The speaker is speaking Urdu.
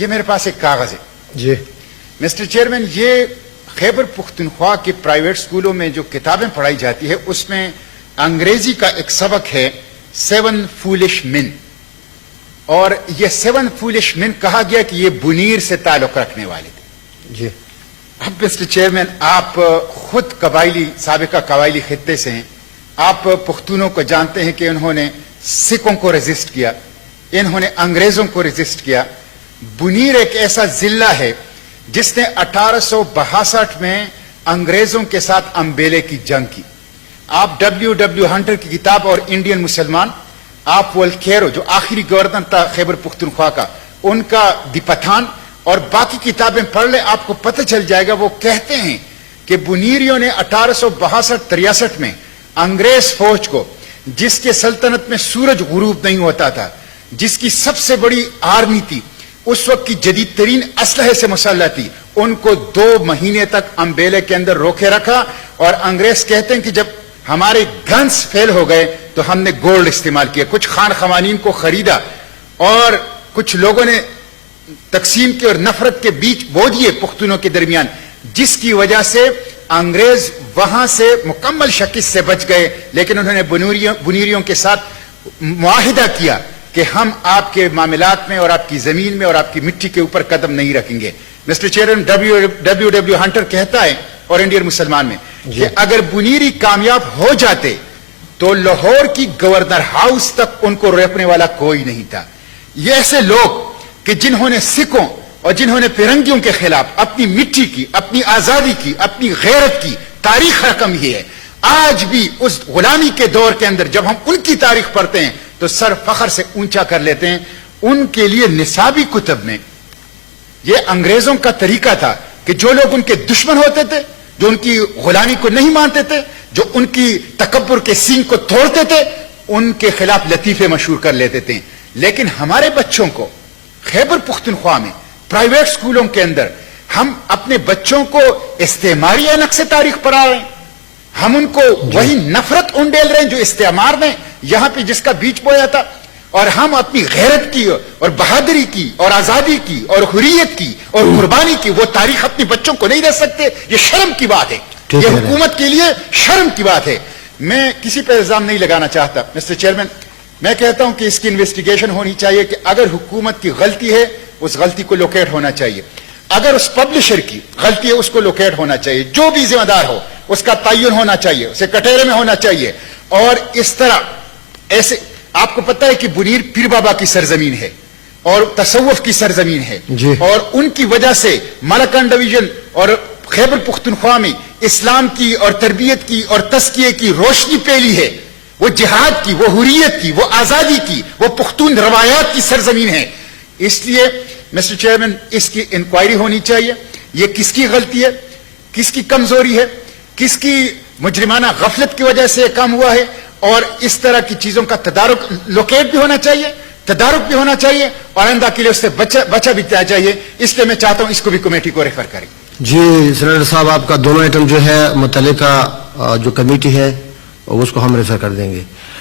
یہ میرے پاس ایک کاغذ ہے جی مسٹر چیئرمین. یہ خیبر پختونخوا کے پرائیویٹ اسکولوں میں جو کتابیں پڑھائی جاتی ہے اس میں انگریزی کا ایک سبق ہے 7 فولش مین, اور یہ 7 فولش مین کہا گیا کہ یہ بنیر سے تعلق رکھنے والے تھے. جی اب مسٹر چیئرمین, آپ خود سابقہ قبائلی خطے سے ہیں. آپ پختونوں کو جانتے ہیں کہ انہوں نے سکھوں کو ریزسٹ کیا, انہوں نے انگریزوں کو ریزسٹ کیا. بنیر ایک ایسا ضلع ہے جس نے 1862 میں انگریزوں کے ساتھ امبیلے کی جنگ کی. آپ ڈبلیو ہنٹر کی کتاب اور انڈین مسلمان, آپ والکیرو جو آخری گورنر تھا خیبر پختونخوا کا, ان کا دی پٹھان اور باقی کتابیں پڑھ لیں, آپ کو پتہ چل جائے گا. وہ کہتے ہیں کہ بنیریوں نے 1862-63 میں انگریز فوج کو, جس کے سلطنت میں سورج غروب نہیں ہوتا تھا, جس کی سب سے بڑی آرمی تھی, اس وقت کی جدید ترین اسلحے سے مسلح تھی, ان کو 2 مہینے تک امبیلے کے اندر روکے رکھا. اور انگریز کہتے ہیں کہ جب ہمارے گنز فیل ہو گئے تو ہم نے گولڈ استعمال کیا, کچھ خان خوانین کو خریدا اور کچھ لوگوں نے تقسیم کی اور نفرت کے بیچ بو دیے پختونوں کے درمیان, جس کی وجہ سے انگریز وہاں سے مکمل شکست سے بچ گئے. لیکن انہوں نے بنیریوں کے ساتھ معاہدہ کیا کہ ہم آپ کے معاملات میں اور آپ کی زمین میں اور آپ کی مٹی کے اوپر قدم نہیں رکھیں گے. مسٹر چیئرمین, ڈبلیو ہنٹر کہتا ہے اور انڈین مسلمان میں کہ اگر بنیری کامیاب ہو جاتے تو لاہور کی گورنر ہاؤس تک ان کو روکنے والا کوئی نہیں تھا. یہ ایسے لوگ کہ جنہوں نے سکھوں اور جنہوں نے فرنگیوں کے خلاف اپنی مٹی کی, اپنی آزادی کی, اپنی غیرت کی تاریخ رقم ہی ہے. آج بھی اس غلامی کے دور کے اندر جب ہم ان کی تاریخ پڑھتے ہیں تو سر فخر سے اونچا کر لیتے ہیں. ان کے لیے نصابی کتب میں یہ انگریزوں کا طریقہ تھا کہ جو لوگ ان کے دشمن ہوتے تھے, جو ان کی غلامی کو نہیں مانتے تھے, جو ان کی تکبر کے سینگ کو توڑتے تھے, ان کے خلاف لطیفے مشہور کر لیتے تھے. لیکن ہمارے بچوں کو خیبر پختونخوا میں پرائیویٹ اسکولوں کے اندر ہم اپنے بچوں کو استعماری اینک سے تاریخ پڑھا رہے ہیں. ہم ان کو وہی نفرت انڈیل رہے ہیں جو استعمار نے یہاں پہ جس کا بیج بویا تھا, اور ہم اپنی غیرت کی اور بہادری کی اور آزادی کی اور حریت کی اور قربانی کی وہ تاریخ اپنے بچوں کو نہیں دے سکتے. یہ شرم کی بات ہے, یہ حکومت کے لیے شرم کی بات ہے. میں کسی پہ الزام نہیں لگانا چاہتا مسٹر چیئرمین, میں کہتا ہوں کہ اس کی انویسٹیگیشن ہونی چاہیے کہ اگر حکومت کی غلطی ہے اس غلطی کو لوکیٹ ہونا چاہیے, اگر اس پبلشر کی غلطی ہے اس کو لوکیٹ ہونا چاہیے, جو بھی ذمہ دار ہو اس کا تعین ہونا چاہیے, اسے کٹہرے میں ہونا چاہیے. اور اس طرح ایسے آپ کو پتہ ہے کہ بنیر پیر بابا کی سرزمین ہے اور تصوف کی سرزمین ہے, اور ان کی وجہ سے ملکان ڈویژن اور خیبر پختونخوا میں اسلام کی اور تربیت کی اور تزکیے کی روشنی پھیلی ہے. وہ جہاد کی, وہ حریت کی, وہ آزادی کی, وہ پختون روایات کی سرزمین ہے. اس لیے مسٹر چیئرمین اس کی انکوائری ہونی چاہیے. یہ کس کی غلطی ہے, کس کی کمزوری ہے, کس کی مجرمانہ غفلت کی وجہ سے یہ کام ہوا ہے, اور اس طرح کی چیزوں کا تدارک لوکیٹ بھی ہونا چاہیے, تدارک بھی ہونا چاہیے, اور آئندہ کے لیے اس سے بچا بھی جانا چاہیے. اس لیے میں چاہتا ہوں اس کو بھی کمیٹی کو ریفر کریں. جی سینیٹر صاحب, آپ کا دونوں آئٹم جو ہے متعلقہ جو کمیٹی ہے اس کو ہم ریفر کر دیں گے.